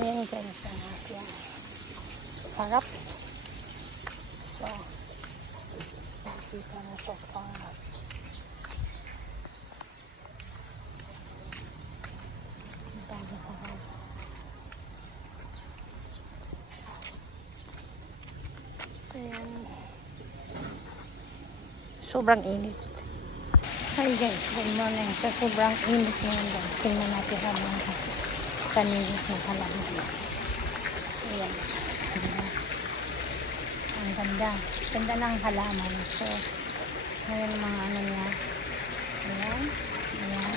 Ayan guys ang aking harap. So, nakikita na so far. Ayan. Sobrang init. Hi guys, good morning. Sa sobrang init ngayon guys, tingnan natin ang mga tanim ng halaman. Ayan. Ang ganda. Ganda ng halaman. So, ngayon mga ano niya. Ayan. Ayan.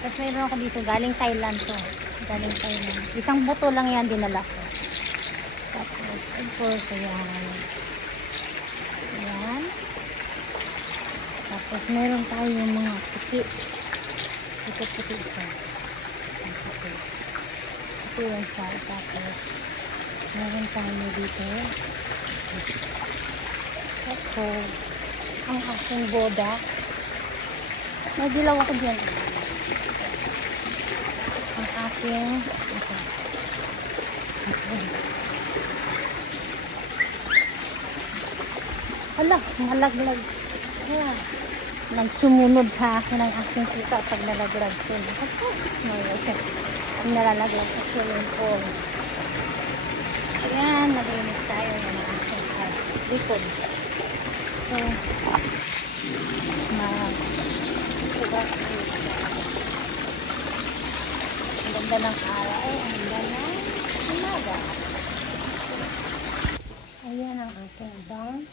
Tapos mayroon ako dito. Galing Thailand to. Galing Thailand. Isang buto lang yan dinala ko. Tapos, of course, ayan. Ayan. Tapos, meron tayong mga puti. Puti-puti ito. Ang puti. Ito yung sa. Tapos, meron tayo dito. Ito. Ang aking boda. May dilaw ako dyan. Ang aking ito. Hala, malaglag. Ayan. Nagsumunod sa akin ang aking kita pag nalaglag ko. Ang nalalaglag sa swimming pool. Ayan, nag-inis tayo ng aking likod. So, ang ganda ng araw. Ang ganda ng umaga. Ayan ang aking bang.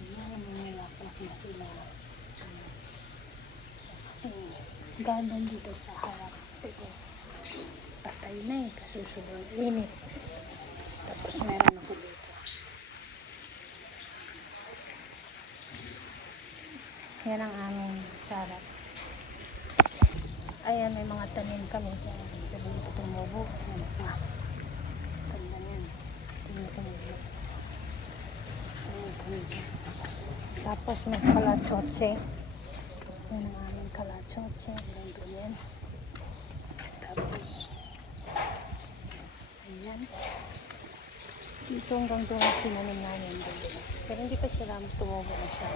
Ayan, nangyayakap na sila. Garden dito sa harap. Pero, patay na eh kasi sobrang init. Tapos meron ako dito. Yan ang aming sarap. Ayan, may mga tanim kami. Pero dito tumubo. Tanda yan. Tumubo. Tapos may kalatsotse. Yan ang aming kalatsotse. Ganito yan. Tapos ayan. Dito hanggang doon tinanim namin. Pero hindi pa sila tumubo na siya.